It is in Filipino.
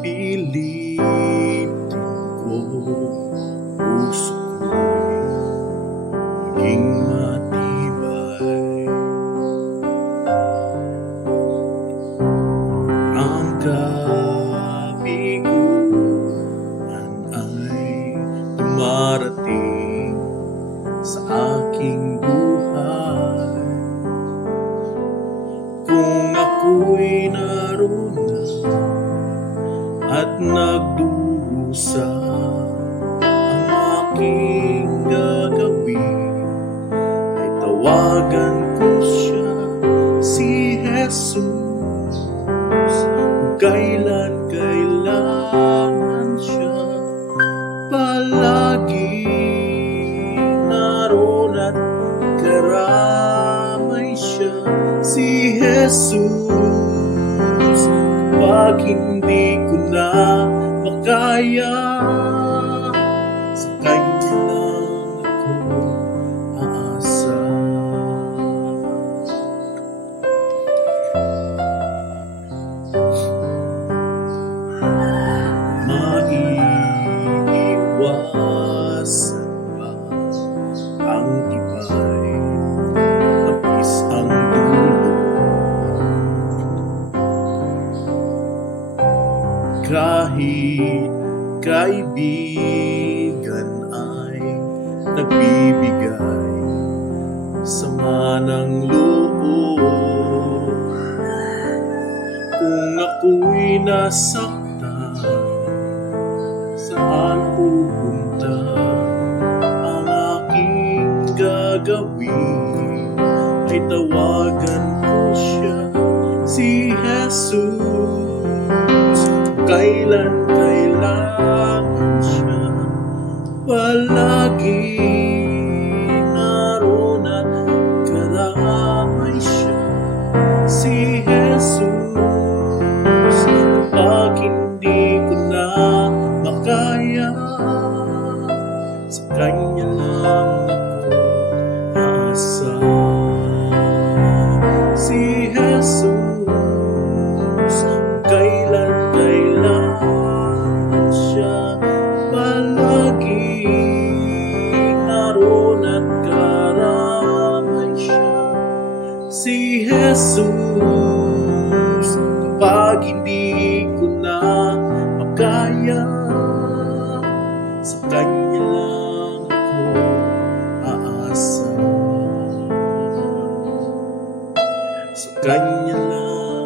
Pipilitin ko, puso ko'y maging matibay. Ang kabiguan ay dumarating sa aking buhay. Kung ako'y naroon at nagdurusa, ang aking gagawin ay tawagan ko siya, si Jesus. Kung kailan kailangan siya, palagi naroon at karamay siya, si Jesus. Kapag hindi ko na makaya, sa Kanya lang ako aasa. Maiiwasan ba ang iba'y tapis ang dulo? Kahit kaibigan ay nagbibigay sama ng loob, kung ako'y nasaktan, saan pupunta? Ang aking gagawin ay tawagan ko siya, si Jesus. Kailan kailangan siya, palagi naroon at karamay siya, si Jesus. Kapag hindi ko na makaya, sa Kanya lang ako aasa, si Jesus. Kailan kailangan siya, palagi naroon at karamay siya, si Jesus. Kapag hindi ko na makaya, sa Kanya lang ako aasa, sa Kanya lang